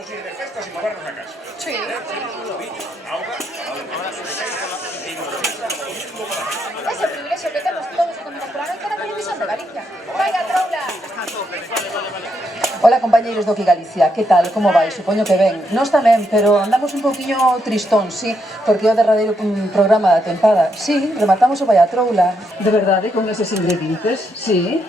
podemos ir de festas e movernos a casa. Sí. Auga. Ese privilegio que temos todos os domingos pola noite na televisión de Galicia. Vaya troula! Hola compañeiros do Aquí Galicia, que tal, como vai? Supoño que ben. Nós tamén, pero andamos un pouquiño tristón, sí, porque é o derradeiro programa da tempada. Sí, rematamos o Vaya Troula. De verdade, con eses ingredientes, sí.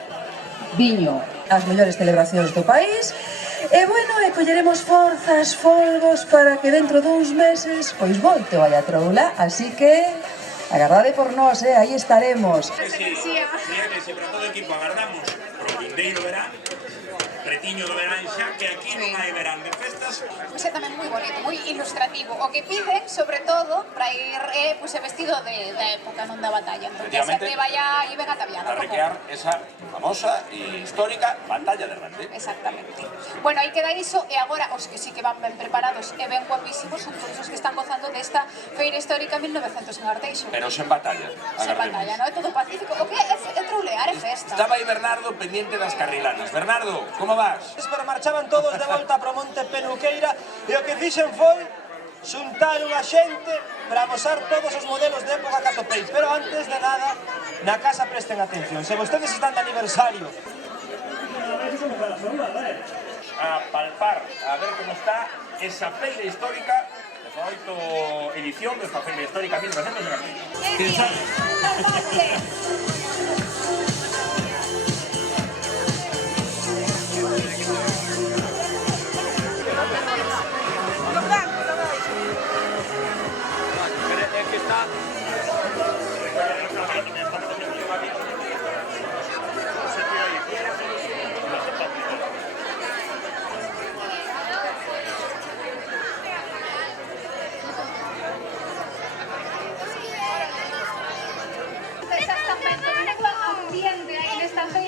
Viño, as mellores celebracións do país. E bueno, e colleremos forzas, folgos para que dentro duns meses pois volte o Vaya Troula, así que agardade por nós, aí estaremos. Si para todo o equipo agardamos pro vindeiro verán, pretiño do verán xa, que aquí non hai verán de festas. Pois é tamén moi bonito, moi ilustrativo. O que piden, sobre todo, para ir pois, vestido da época, non da batalla. Porque a xente vaya e ven ataviada. A recrear esa famosa e histórica batalla de Rande. Exactamente. Bueno, aí queda iso, e agora os que sí que van ben preparados e ben guapísimos son todos os que están gozando desta feira histórica 1900 en Arteixo. Pero sen batalla. Sen batalla, non? É todo pacífico. O que é troulear, é festa. Estaba aí Bernardo pendiente das carrilanas. Bernardo, como vas? Pero marchaban todos de volta para Monte Peluqueira e o que fixen foi xuntar unha xente para amosar todos os modelos de época que atopei. Pero antes de nada, na casa presten atención. Se vostedes están de aniversario, a palpar, a ver como está esa feira histórica, esa 8ª edición desta feira histórica 1900 en Arteixo. ¿Quién sabe?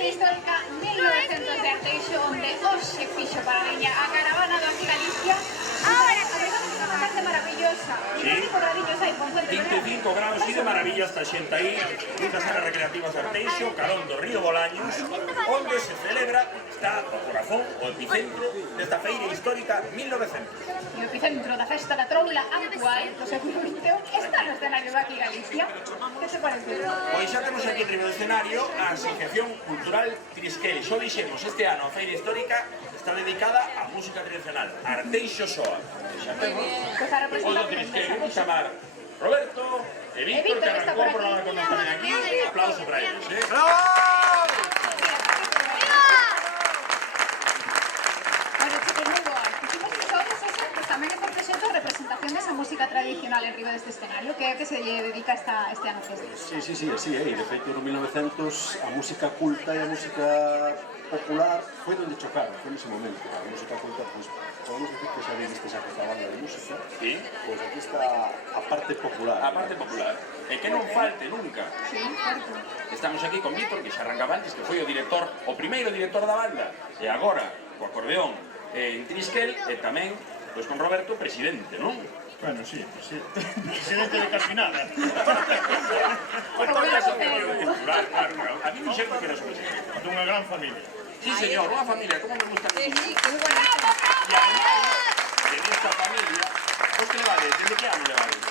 Histórica 1900 de Arteixo, onde hoxe fixo para veña a caravana do Aquí Galicia. Agora, unha parte maravillosa. 25 gradiños aí, con fuente 25 graus e de maravilla esta xente aí, nunhas áreas recreativas de Arteixo, carón do río Bolaños, onde se celebra, está o corazón, o epicentro desta feira histórica 1900. E o epicentro da festa da troula actual do século XXI está no escenario do Aquí Galicia. Que te parece? Pois xa temos aquí en riba do escenario a Asociación Cultural Trisquel. Xo dixemos, este ano a feira histórica está dedicada á música tradicional, Arteixo Soa. Xa temos o do Trisquel, vamos chamar Roberto e Víctor, que arrancou o programa con nós tamén aquí. Un aplauso para eles, música tradicional en riba deste escenario, que é que se lle dedica este ano festa. Sí, así é, e de feito no 1900 a música culta e a música popular foi onde chocaron, foi nese momento. A música culta, pois, podemos decir que xa viste esa banda de música, pois aquí está a parte popular. A parte popular, e que non falte nunca. Sí, certo. Estamos aquí con Víctor, que xa arrancaba antes, que foi o director, o primeiro director da banda, e agora, co acordeón en Trisquel, e tamén, pois con Roberto, presidente, non? Bueno, sí, presidente de casi nada. Bueno, claro. A mí me sempre que eres presidente. Dunha gran familia. Sí, señor, unha familia, como me gusta a mí. Sí, que bonito. E además, de esta familia, vos que levades, desde que ano levades?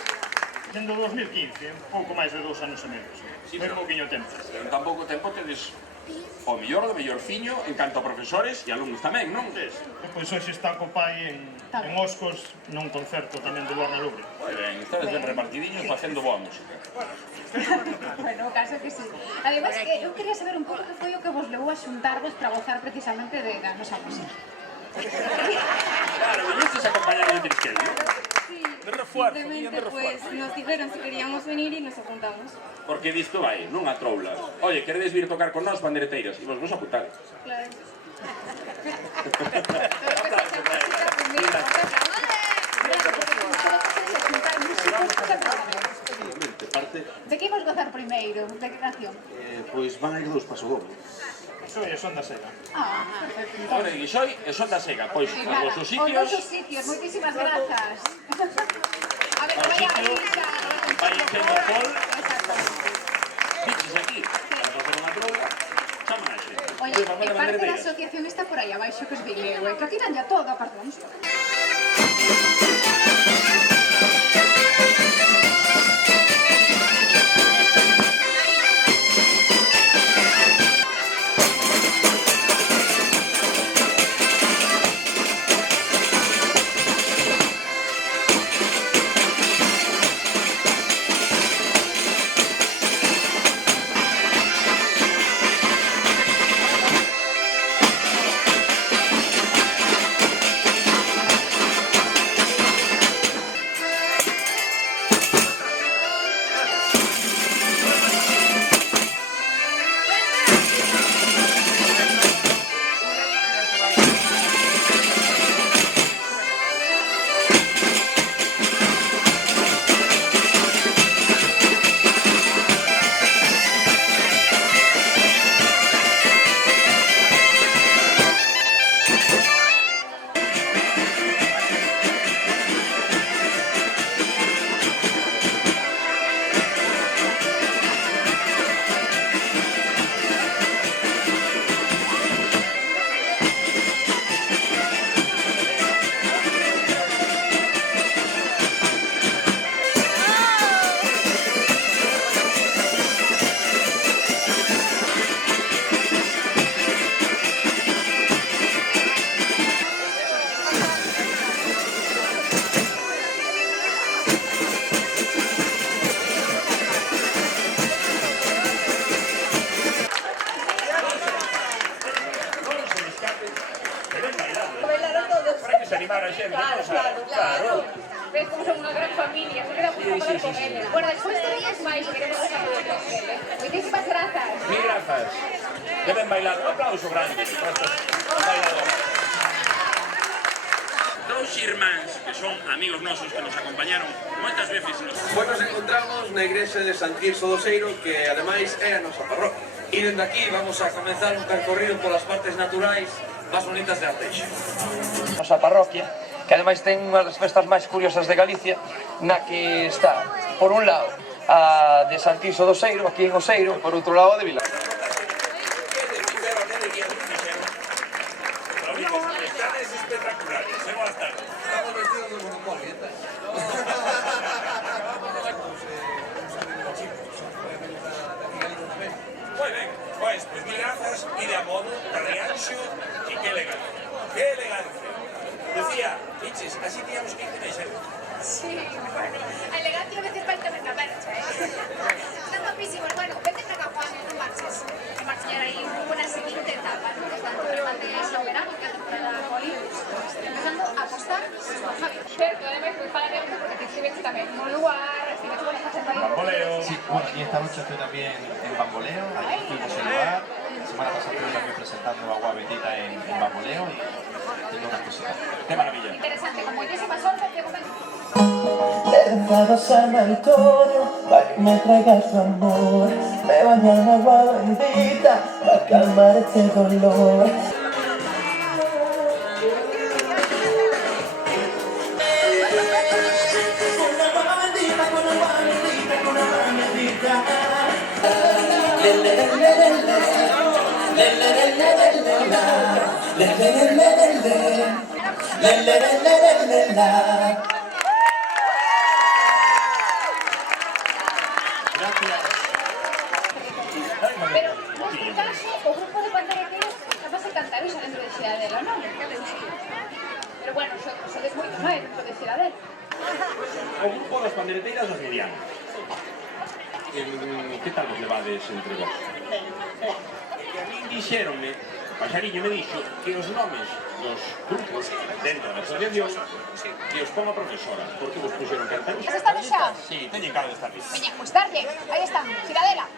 Dende 2015, un pouco máis de 2 anos e medio. Sí, foi pero pouquiño tempo. En tan pouco tempo tedes o mellor do mellorciño en canto a profesores e alumnos tamén, non? Depois hoxe está co pai en Oscos nun concerto tamén do Borna Lubre. Moi ben, estades ben repartidiños facendo boa música. Bueno, o caso que sí. Ademais, eu quería saber un pouco que foi o que vos levou a xuntarvos para gozar precisamente da nosa música. Claro, viñestes a acompañar de Trisquel, non? De refuerzo, pues nos dijeron si queríamos venir y nos apuntamos. Porque disto vai, nunha troula. Oye, queredes vir tocar con nós, bandeireteiras? E vos apuntades. Claro. De que vos gozar primeiro? De que canción? Pois van a ir dous paso doble. Soy e son da Sega. Perfecto. Ora, e Xoi e son da Sega. Pois, Sí, os vosos sitios... Os vosos sitios, moitísimas grazas. A ver, vai a risa. Vai enchendo o pol. Fixes aquí, para facer unha troula, chaman a xente. Oye, programa de parte da bandeiras. asociación está por aí abaixo que os digo eu, que tiran ya todo, aparte da música. Ves como son unha gran familia, se queda por falar con eles. Bueno, despois de días máis queremos pasar por aquí. Moitísimas grazas. Mil grazas. Deben bailar. Un aplauso grande para estos bailadores. Dous irmáns que son amigos nosos que nos acompañaron moitas veces. Pois nos encontramos na igrexa de San Tirso do Seiro, que ademais é a nosa parroquia. E dende aquí vamos a comenzar un percorrido polas partes naturais máis bonitas de Arteixo. Nosa parroquia, que ademais ten unha das festas máis curiosas de Galicia, na que está, por un lado, a de San Tirso do Seiro, aquí en Oseiro, por outro lado, de Vilar. Muy bien, pues mil grazas y de a modo, de Rianxo, y qué elegancia, qué elegancia. Lucía, biches, así teníamos que ir de ser. Sí, bueno, a elegancia a veces falta na percha, Están topísimos, bueno, vete na campaña, non marches. Que marchar aí por a seguinte etapa, non? Tanto remate o verano que a temporada Hollywood. Empezando a apostar con Javi. Certo, ademais, pues para ver porque te escribes tamén no lugar, escribes con esta semana. Bamboleo. Sí, bueno, y esta noche estoy también en Bamboleo, allí fuimos el lugar. La semana pasada estuve también presentando Agua Bendita en Bamboleo y tengo unas cositas. Qué maravilla. Interesante, con muchísima suerte, te comento. Lanzados al toro para que me traigas tu amor. Me bañan en agua bendita para calmar este dolor. Pero, neste caso, o grupo de pandereteiros capaz de cantar usa dentro de Cidadela, non? Pero bueno, sodes moito máis dentro de Cidadela. O grupo das pandereteiras das Miriam. Que tal vos levades entre vos? Que a min dixéronme, Paxariño me dixo, que os nomes dos grupos dentro da asociación que os ponga a profesora, porque vos puxeron que antes. Has estado xa? Sí, teñen cara de estar bien. Veña, pues darlle, aí están, Cidadela.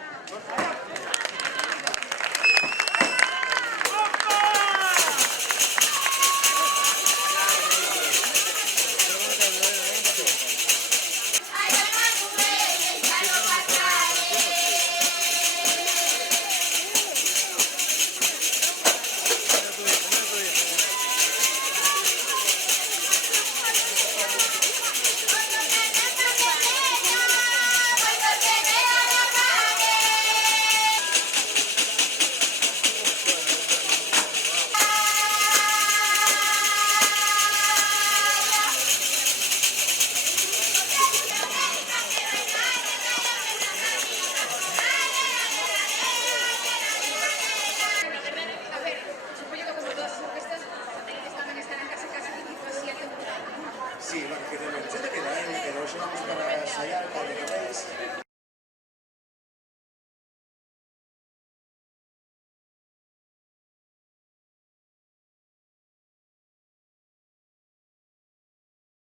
Sí, bueno, que de menos. Te queda, pero eso vamos para ensayar, cuando queréis.